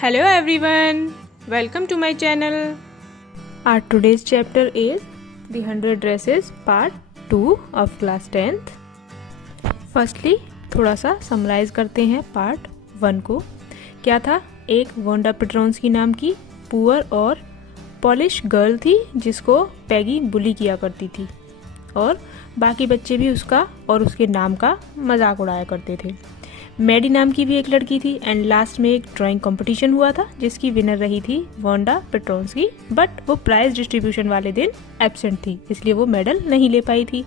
Hello everyone, welcome to my channel. Our today's chapter is The 100 Dresses Part 2 of Class 10th. Firstly, थोड़ा सा summarise करते हैं part 1 को। क्या था? एक वोंडा पेट्रोंस्की नाम की पुअर और पॉलिश गर्ल थी जिसको पैगी बुली किया करती थी और बाकी बच्चे भी उसका और उसके नाम का मजाक उड़ाया करते थे। मैडी नाम की भी एक लड़की थी एंड लास्ट में एक ड्राइंग कंपटीशन हुआ था जिसकी विनर रही थी वोंडा पेट्रोंस्की, बट वो प्राइज डिस्ट्रीब्यूशन वाले दिन एब्सेंट थी इसलिए वो मेडल नहीं ले पाई थी।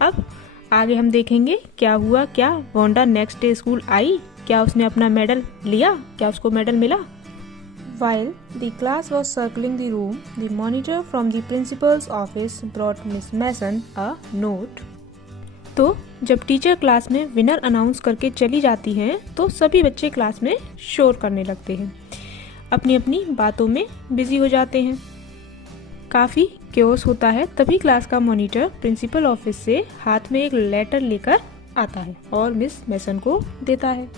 अब आगे हम देखेंगे क्या हुआ, क्या वोंडा नेक्स्ट डे स्कूल आई, क्या उसने अपना मेडल लिया, क्या उसको मेडल मिला। While the class was circling the room, the monitor from the principal's office brought Miss Mason a note. तो जब टीचर क्लास में विनर अनाउंस करके चली जाती हैं तो सभी बच्चे क्लास में शोर करने लगते हैं, अपनी अपनी बातों में बिजी हो जाते हैं। काफ़ी क्योस होता है, तभी क्लास का मॉनिटर प्रिंसिपल ऑफिस से हाथ में एक लेटर लेकर आता है और मिस मेसन को देता है।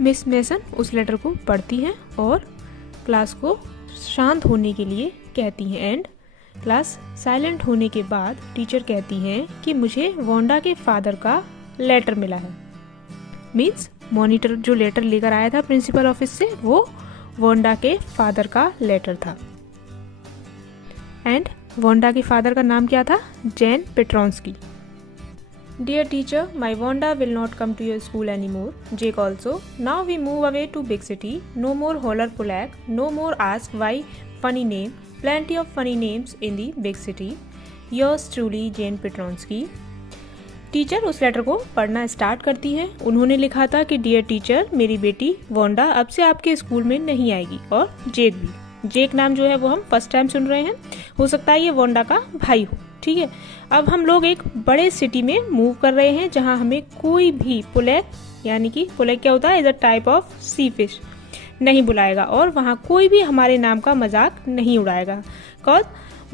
मिस मेसन उस लेटर को पढ़ती हैं और क्लास को शांत होने के लिए कहती हैं एंड क्लास साइलेंट होने के बाद टीचर कहती हैं कि मुझे वोंडा के फादर का लेटर मिला है। मीन्स मॉनिटर जो लेटर लेकर आया था प्रिंसिपल ऑफिस से वो वोंडा के फादर का लेटर था। एंड वोंडा के फादर का नाम क्या था? Jain पेट्रोंस्की। Dear teacher, my Wanda will not come to your school anymore. Jake also. Now we move away to big city. No more holler polak. No more ask why funny name. Plenty of funny names in the big city. Yours truly, Jane Petronsky. Teacher उस letter को पढ़ना start करती हैं। उन्होंने लिखा था कि dear teacher, मेरी बेटी वोंडा अब से आपके स्कूल में नहीं आएगी और जेक भी। जेक नाम जो है वो हम फर्स्ट टाइम सुन रहे हैं, हो सकता है ये वोंडा का भाई हो। ठीक है, अब हम लोग एक बड़े सिटी में मूव कर रहे हैं जहां हमें कोई भी पुलेक, यानी कि पुलेक क्या होता है, is a type of sea fish, नहीं बुलाएगा और वहां कोई भी हमारे नाम का मजाक नहीं उड़ाएगा। बिकॉज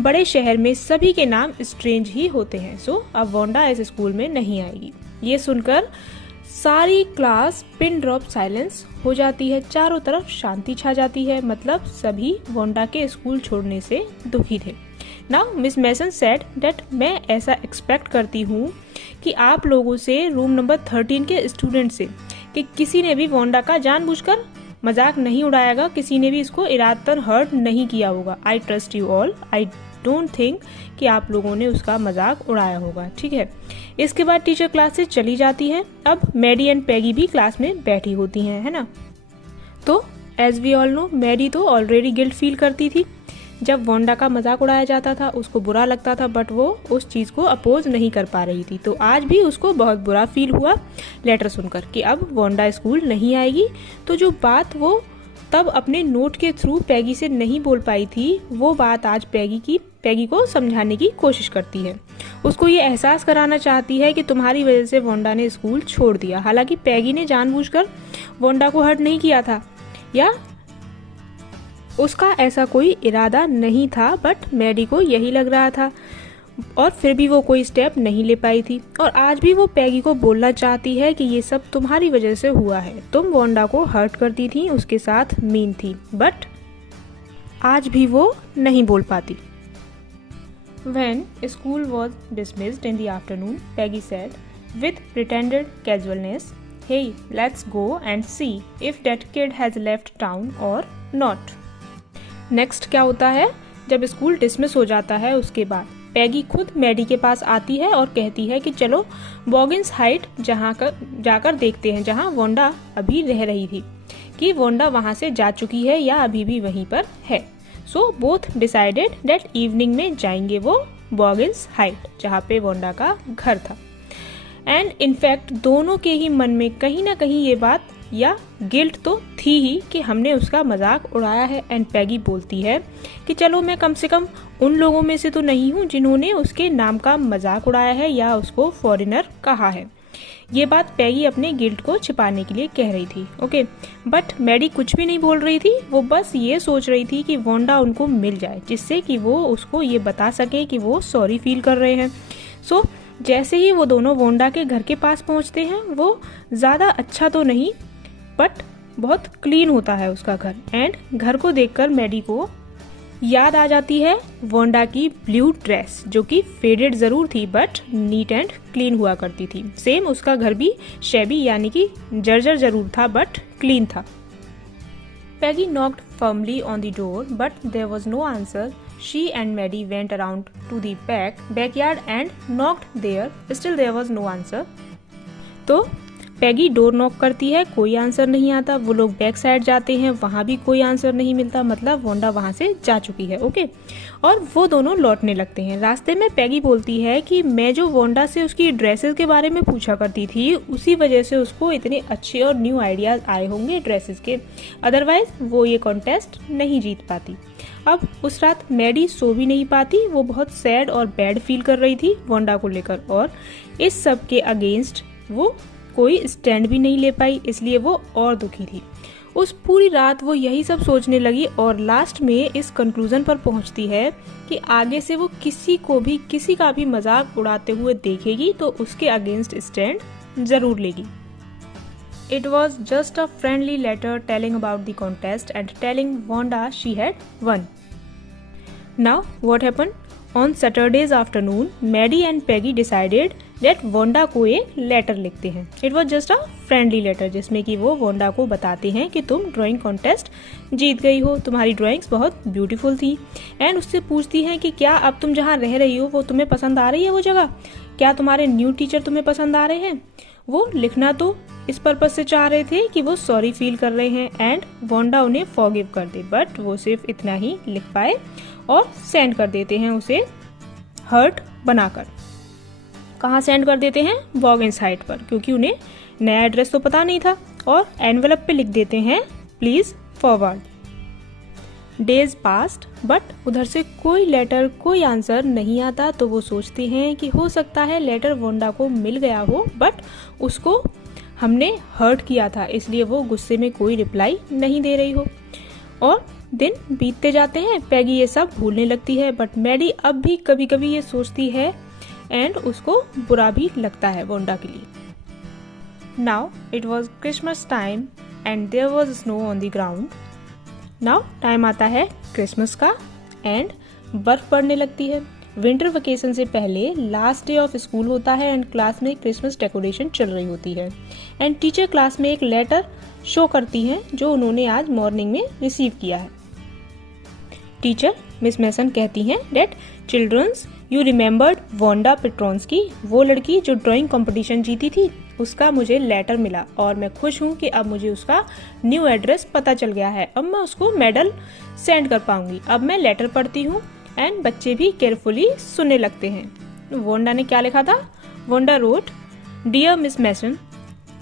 बड़े शहर में सभी के नाम स्ट्रेंज ही होते हैं। सो अब वोंडा इस स्कूल में नहीं आएगी। ये सुनकर सारी क्लास पिन ड्रॉप साइलेंस हो जाती है, चारों तरफ शांति छा जाती है, मतलब सभी वोंडा के स्कूल छोड़ने से दुखी थे। Now Miss Mason said that मैं ऐसा एक्सपेक्ट करती हूँ कि आप लोगों से, रूम नंबर 13 के स्टूडेंट से, कि किसी ने भी वोंडा का जानबूझकर मजाक नहीं उड़ाएगा, किसी ने भी इसको इरादतन हर्ट नहीं किया होगा। I trust you all, I don't think कि आप लोगों ने उसका मजाक उड़ाया होगा। ठीक है, इसके बाद टीचर क्लास से चली जाती है। अब मैडी एंड पैगी भी क्लास में बैठी होती हैं, है ना। तो as we all know, Maddy तो ऑलरेडी गिल्ट फील करती थी। जब वोंडा का मजाक उड़ाया जाता था उसको बुरा लगता था, बट वो उस चीज़ को अपोज नहीं कर पा रही थी। तो आज भी उसको बहुत बुरा फील हुआ लेटर सुनकर कि अब वोंडा स्कूल नहीं आएगी। तो जो बात वो तब अपने नोट के थ्रू पैगी से नहीं बोल पाई थी, वो बात आज पैगी को समझाने की कोशिश करती है। उसको ये एहसास कराना चाहती है कि तुम्हारी वजह से वोंडा ने स्कूल छोड़ दिया। हालांकि पैगी ने जानबूझकर वोंडा को हर्ट नहीं किया था या उसका ऐसा कोई इरादा नहीं था, बट मैडी को यही लग रहा था और फिर भी वो कोई स्टेप नहीं ले पाई थी। और आज भी वो पैगी को बोलना चाहती है कि ये सब तुम्हारी वजह से हुआ है, तुम वोंडा को हर्ट करती थी, उसके साथ मीन थी, बट आज भी वो नहीं बोल पाती। When school was dismissed in the afternoon, Peggy said with pretended casualness, "Hey, let's go and see if that kid has left town or not." Next क्या होता है, जब स्कूल डिसमिस हो जाता है उसके बाद पैगी खुद मैडी के पास आती है और कहती है कि चलो बॉगिन्स हाइट जाकर देखते हैं जहां वोंडा अभी रह रही थी, कि वोंडा वहां से जा चुकी है या अभी भी वहीं पर है। So both decided that evening में जाएंगे वो बॉगिन्स हाइट जहाँ पे वोंडा का घर था। एंड इनफैक्ट दोनों के ही मन में कहीं ना कहीं ये बात या गिल्ट तो थी ही कि हमने उसका मजाक उड़ाया है। एंड पैगी बोलती है कि चलो मैं कम से कम उन लोगों में से तो नहीं हूँ जिन्होंने उसके नाम का मजाक उड़ाया है या उसको फॉरेनर कहा है। ये बात पैगी अपने गिल्ट को छिपाने के लिए कह रही थी। ओके, बट मैडी कुछ भी नहीं बोल रही थी, वो बस ये सोच रही थी कि वोंडा उनको मिल जाए जिससे कि वो उसको ये बता सके कि वो सॉरी फील कर रहे हैं। सो जैसे ही वो दोनों वोंडा के घर के पास पहुंचते हैं, वो ज़्यादा अच्छा तो नहीं बट बहुत क्लीन होता है उसका घर। एंड घर को देखकर मैडी को याद आ जाती है वोंडा की ब्लू ड्रेस, जो कि फेडेड जरूर थी बट नीट एंड क्लीन हुआ करती थी। सेम उसका घर भी शैबी यानी कि जर्जर जरूर था बट क्लीन था। Peggy knocked firmly on the door, but there was no answer. She and Maddie went around to the backyard and knocked there. Still there was no answer. तो पैगी डोर नॉक करती है, कोई answer नहीं आता। वो लोग back side जाते हैं, वहां भी कोई आंसर नहीं मिलता, मतलब वोंडा वहां से जा चुकी है। ओके, और वो दोनों लौटने लगते हैं। रास्ते में पैगी बोलती है कि मैं जो वोंडा से उसकी ड्रेसेस के बारे में पूछा करती थी, उसी वजह से उसको इतने अच्छे और न्यू आइडियाज आए होंगे ड्रेसेस के, अदरवाइज वो ये कॉन्टेस्ट नहीं जीत पाती। अब उस रात मैडी सो भी नहीं पाती, वो बहुत सैड और बैड फील कर रही थी वोंडा को लेकर, और इस सब के अगेंस्ट वो कोई स्टैंड भी नहीं ले पाई, इसलिए वो और दुखी थी। उस पूरी रात वो यही सब सोचने लगी और लास्ट में इस कंक्लूजन पर पहुंचती है कि आगे से वो किसी का भी मजाक उड़ाते हुए देखेगी तो उसके अगेंस्ट स्टैंड जरूर लेगी। It was just a friendly letter telling about the contest and telling Wanda she had won. Now what happened? On Saturday's afternoon, Maddie and Peggy decided that Wanda को एक लेटर लिखते हैं। It was just a friendly letter, जिसमें कि वो Wanda को बताते हैं कि तुम ड्राइंग कॉन्टेस्ट जीत गई हो, तुम्हारी ड्राइंग्स बहुत ब्यूटीफुल थी। एंड उससे पूछती हैं कि क्या अब तुम जहाँ रह रही हो वो तुम्हें पसंद आ रही है वो जगह, क्या तुम्हारे न्यू टीचर तुम्हें पसंद आ रहे हैं। वो लिखना तो इस पर्पज से चाह रहे थे कि वो सॉरी फील कर रहे हैं एंड वोंडा उन्हें फॉरगिव कर दे, बट वो सिर्फ इतना ही लिख पाए और सेंड कर देते हैं उसे हर्ट बनाकर। कहाँ सेंड कर देते हैं? वॉगिन साइट पर, क्योंकि उन्हें नया एड्रेस तो पता नहीं था, और एनवेलप पे लिख देते हैं please forward. Days past but उधर से कोई लेटर, कोई आंसर नहीं आता। तो वो सोचते हैं कि हो सकता है लेटर वोंडा को मिल गया हो, बट उसको हमने हर्ट किया था, इसलिए वो गुस्से में कोई रिप्लाई नहीं दे रही हो। और दिन बीतते जाते हैं, पैगी ये सब भूलने लगती है, बट मैडी अब भी कभी कभी ये सोचती है एंड उसको बुरा भी लगता है वोंडा के लिए। Now it was Christmas time and there was snow on the ground. Now time आता है क्रिसमस का एंड बर्फ पड़ने लगती है। विंटर वेकेशन से पहले लास्ट डे ऑफ स्कूल होता है एंड क्लास में क्रिसमस डेकोरेशन चल रही होती है एंड टीचर क्लास में एक लेटर शो करती हैं जो उन्होंने आज मॉर्निंग में रिसीव किया है। टीचर मिस मैसन कहती हैं that children's you remembered Wanda Petronski, वो लड़की जो ड्राइंग कंपटीशन जीती थी, उसका मुझे लेटर मिला और मैं खुश हूँ कि अब मुझे उसका न्यू एड्रेस पता चल गया है। अब मैं उसको मेडल सेंड कर पाऊंगी। अब मैं लेटर पढ़ती हूँ एंड बच्चे भी केयरफुली सुनने लगते हैं। वोंडा ने क्या लिखा था? Wanda wrote, dear Miss Mason,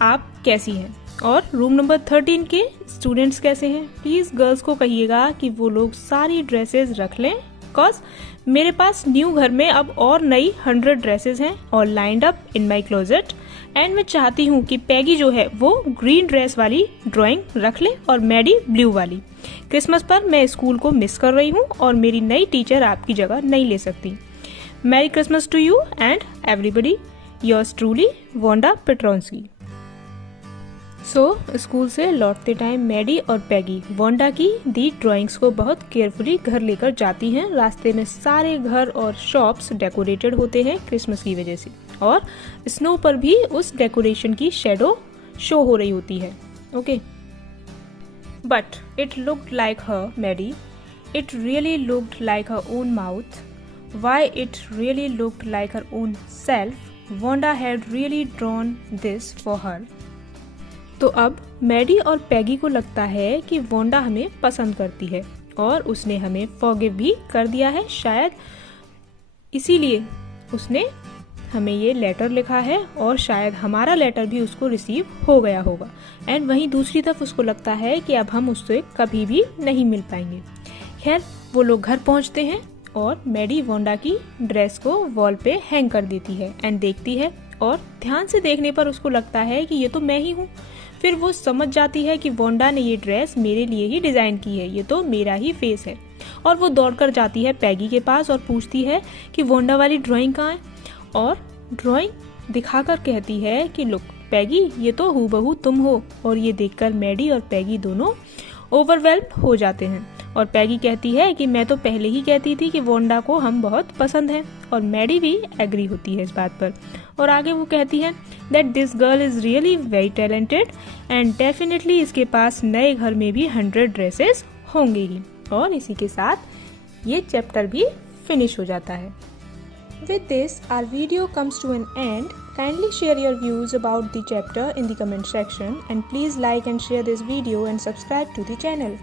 आप कैसी हैं और रूम नंबर 13 के स्टूडेंट्स कैसे हैं? प्लीज गर्ल्स को कहिएगा कि वो लोग सारी ड्रेसेस रख लें, बिकॉज मेरे पास न्यू घर में अब और नई 100 ड्रेसेस हैं और lined up in my closet and मैं चाहती हूँ कि पैगी जो है वो ग्रीन ड्रेस वाली ड्राइंग रख ले और मैडी ब्लू वाली। क्रिसमस पर मैं स्कूल को मिस कर रही हूँ और मेरी नई टीचर आपकी जगह नहीं ले सकती। Merry Christmas to you and everybody, yours truly Wanda Petronski. School से लौटते टाइम मैडी और पैगी वोंडा की दी ड्राइंग्स को बहुत केयरफुली घर लेकर जाती हैं। रास्ते में सारे घर और शॉप्स डेकोरेटेड होते हैं क्रिसमस की वजह से, और स्नो पर भी उस डेकोरेशन की शेडो शो हो रही होती है। Okay, but it looked like her Maddy, it really looked like her own mouth, why it really looked like her own self, Wanda had really drawn this for her. तो अब Maddie और पैगी को लगता है कि वोंडा हमें पसंद करती है और उसने हमें फॉरगिव भी कर दिया है, शायद इसीलिए उसने हमें ये लेटर लिखा है और शायद हमारा लेटर भी उसको रिसीव हो गया होगा। एंड वहीं दूसरी तरफ उसको लगता है कि अब हम उससे कभी भी नहीं मिल पाएंगे। खैर, वो लोग घर पहुंचते हैं और मैडी वोंडा की ड्रेस को वॉल पे हैंग कर देती है एंड देखती है, और ध्यान से देखने पर उसको लगता है कि ये तो मैं ही हूँ। फिर वो समझ जाती है कि वोंडा ने ये ड्रेस मेरे लिए ही डिजाइन की है, ये तो मेरा ही फेस है। और वो दौड़कर जाती है पैगी के पास और पूछती है कि वोंडा वाली ड्राइंग कहाँ है, और ड्राइंग दिखाकर कहती है कि लुक पैगी ये तो हूबहू तुम हो। और ये देखकर मैडी और पैगी दोनों ओवरवेल्म हो जाते हैं और पैगी कहती है कि मैं तो पहले ही कहती थी कि वोंडा को हम बहुत पसंद हैं। और मैडी भी एग्री होती है इस बात पर और आगे वो कहती है that this girl is really very talented and definitely इसके पास नए घर में भी 100 ड्रेसेस होंगे ही। और इसी के साथ ये चैप्टर भी फिनिश हो जाता है। With this, our video comes to an end. Kindly share your views about the chapter in the comment section and please like and share this video and subscribe to the channel.